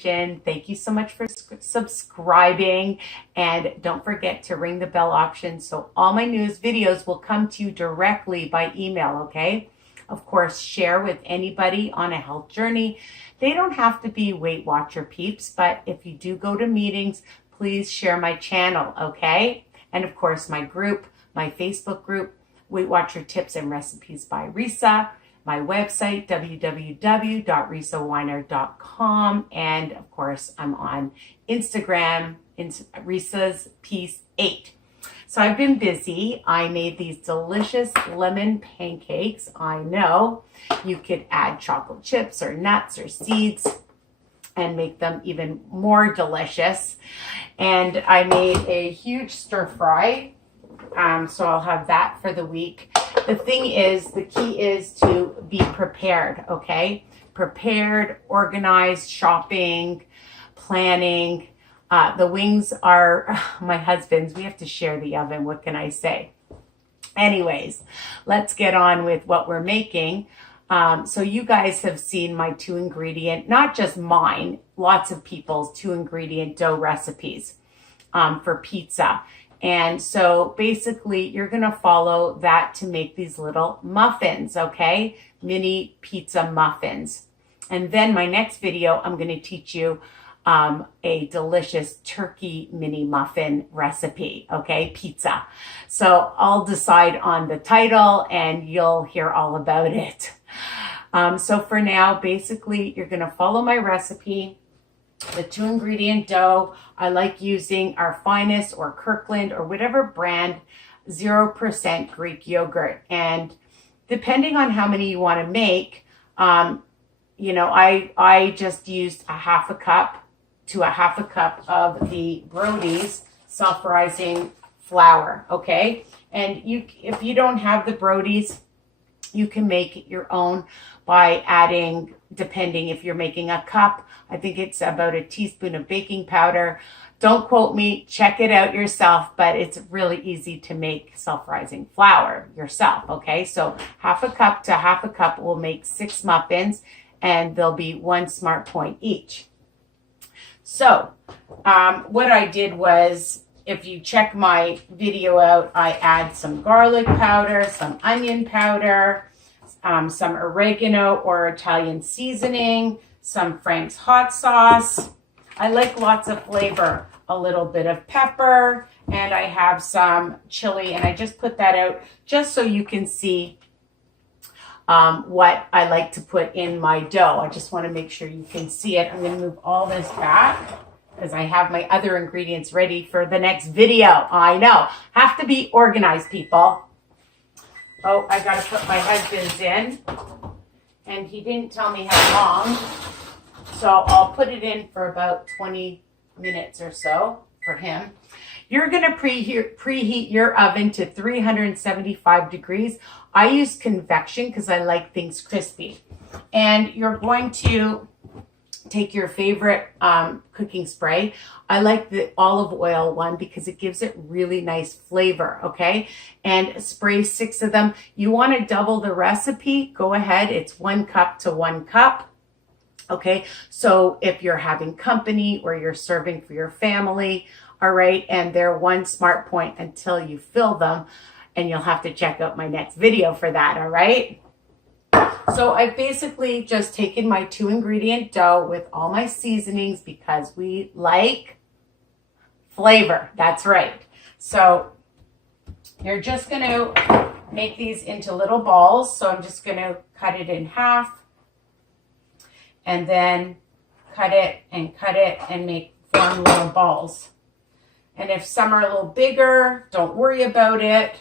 Thank you so much for subscribing, and don't forget to ring the bell option so all my newest videos will come to you directly by email, okay? Of course, share with anybody on a health journey. They don't have to be Weight Watcher peeps, but if you do go to meetings, please share my channel, okay? And of course, my group, my Facebook group, Weight Watcher Tips and Recipes by Risa, my website, www.risaweiner.com. And of course, I'm on Instagram, Risa's Piece 8. So I've been busy. I made these delicious lemon pancakes. I know you could add chocolate chips or nuts or seeds and make them even more delicious. And I made a huge stir fry. So I'll have that for the week. The thing is, the key is to be prepared, okay? Prepared, organized, shopping, planning. The wings are my husband's. We have to share the oven. What can I say? Anyways, let's get on with what we're making. So you guys have seen my 2-ingredient, not just mine, lots of people's 2-ingredient dough recipes for pizza. And so basically you're going to follow that to make these little muffins, okay? Mini pizza muffins. And then my next video, I'm going to teach you a delicious turkey mini muffin recipe, okay? Pizza. So I'll decide on the title and you'll hear all about it. So for now, basically you're going to follow my recipe. The 2-ingredient dough, I like using our Finest or Kirkland or whatever brand 0% Greek yogurt. And depending on how many you want to make, you know, I just used a half a cup to a half a cup of the Brody's self-rising flour, okay? And if you don't have the Brody's, you can make your own by adding, depending if you're making a cup, I think it's about a teaspoon of baking powder. Don't quote me, check it out yourself, but it's really easy to make self-rising flour yourself, okay? So half a cup to half a cup will make 6 muffins, and there'll be 1 smart point each. So what I did was, if you check my video out, I add some garlic powder, some onion powder, some oregano or Italian seasoning, some Frank's hot sauce. I like lots of flavor, a little bit of pepper, and I have some chili, and I just put that out just so you can see what I like to put in my dough. I just want to make sure you can see it. I'm going to move all this back because I have my other ingredients ready for the next video. I know. Have to be organized, people. Oh, I got to put my husband's in. And he didn't tell me how long. So I'll put it in for about 20 minutes or so for him. You're going to preheat your oven to 375 degrees. I use convection because I like things crispy. And you're going to take your favorite cooking spray. I like the olive oil one because it gives it really nice flavor, okay? And spray 6 of them. You want to double the recipe, go ahead. It's 1 cup to 1 cup, okay? So if you're having company or you're serving for your family, all right, and they're 1 smart point until you fill them, and you'll have to check out my next video for that, all right? So I've basically just taken my 2-ingredient dough with all my seasonings because we like flavor. That's right. So you're just going to make these into little balls. So I'm just going to cut it in half and then cut it and form little balls. And if some are a little bigger, don't worry about it.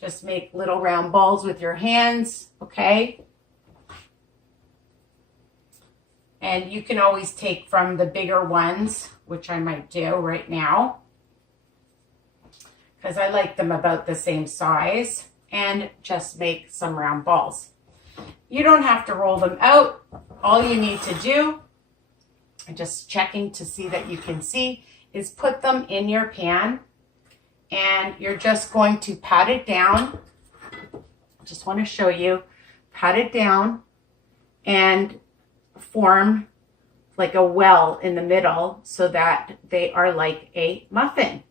Just make little round balls with your hands, okay? And you can always take from the bigger ones, which I might do right now, because I like them about the same size, and just make some round balls. You don't have to roll them out. All you need to do, just checking to see that you can see, is put them in your pan, and you're just going to pat it down. I just want to show you, pat it down and form like a well in the middle so that they are like a muffin.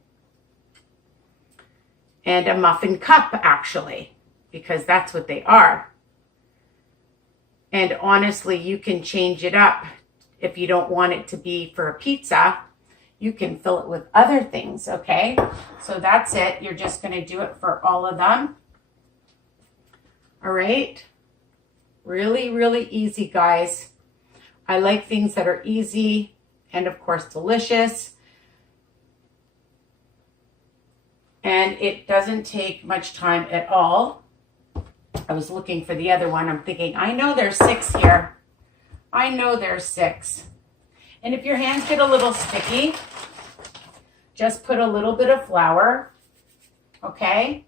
And a muffin cup, actually, because that's what they are. And honestly, you can change it up. If you don't want it to be for a pizza, you can fill it with other things, okay? So that's it. You're just going to do it for all of them. All right? Really, really easy, guys. I like things that are easy and, of course, delicious. And it doesn't take much time at all. I was looking for the other one. I'm thinking, I know there's 6 here. I know there's 6. And if your hands get a little sticky, just put a little bit of flour, okay?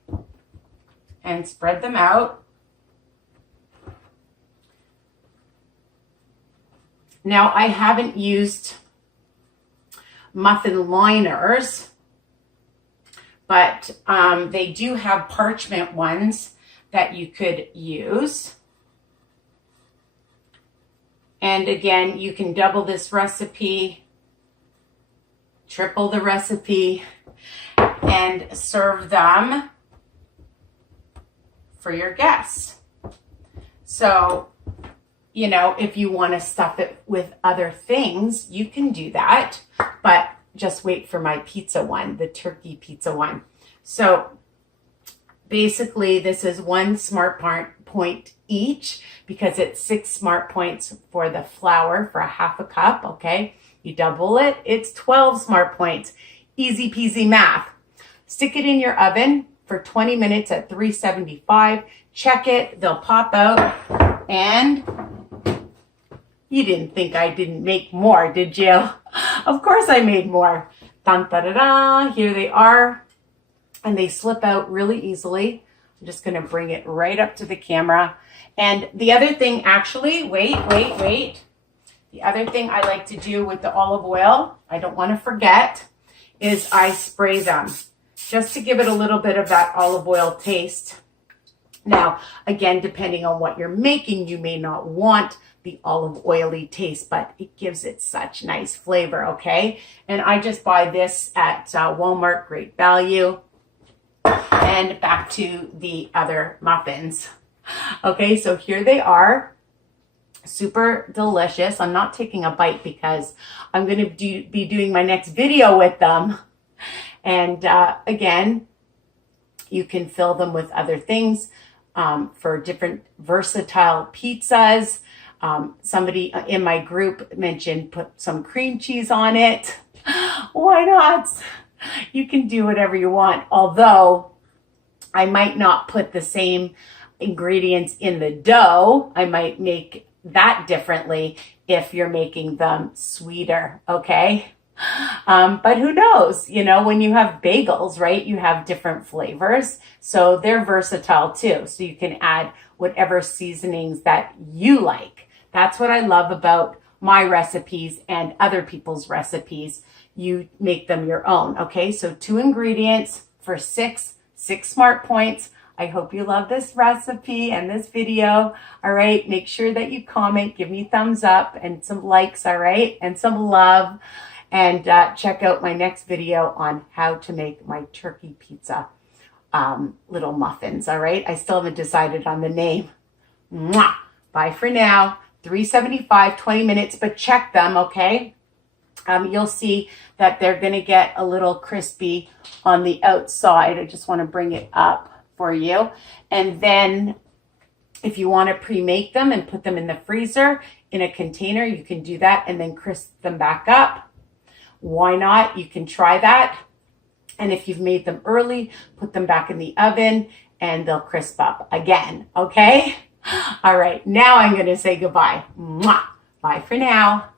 And spread them out. Now, I haven't used muffin liners, but they do have parchment ones that you could use. And again, you can double this recipe, triple the recipe, and serve them for your guests. So, you know, if you want to stuff it with other things, you can do that, but just wait for my pizza one, the turkey pizza one. So basically this is 1 smart point each because it's 6 smart points for the flour for a 1/2 cup, okay? You double it, it's 12 smart points. Easy peasy math. Stick it in your oven for 20 minutes at 375. Check it, they'll pop out, and you didn't think I didn't make more, did you? Of course I made more. Dun, da, da, da. Here they are. And they slip out really easily. I'm just going to bring it right up to the camera. And the other thing, actually, wait. The other thing I like to do with the olive oil, I don't want to forget, is I spray them just to give it a little bit of that olive oil taste. Now, again, depending on what you're making, you may not want the olive oily taste, but it gives it such nice flavor, okay? And I just buy this at Walmart, great value. And back to the other muffins. Okay, so here they are. Super delicious. I'm not taking a bite because I'm going to be doing my next video with them. And again, you can fill them with other things for different versatile pizzas. Somebody in my group mentioned put some cream cheese on it. Why not? You can do whatever you want. Although I might not put the same ingredients in the dough. I might make that differently if you're making them sweeter. Okay. But who knows, you know, when you have bagels, right, you have different flavors. So they're versatile too. So you can add whatever seasonings that you like. That's what I love about my recipes and other people's recipes. You make them your own. Okay. So 2 ingredients for 6 smart points. I hope you love this recipe and this video. All right. Make sure that you comment, give me thumbs up and some likes. All right. And some love. And check out my next video on how to make my turkey pizza little muffins. All right. I still haven't decided on the name. Mwah! Bye for now. 375, 20 minutes, but check them. Okay. You'll see that they're going to get a little crispy on the outside. I just want to bring it up for you. And then if you want to pre-make them and put them in the freezer in a container, you can do that and then crisp them back up. Why not? You can try that. And if you've made them early, put them back in the oven and they'll crisp up again. Okay? All right. Now I'm going to say goodbye. Mwah! Bye for now.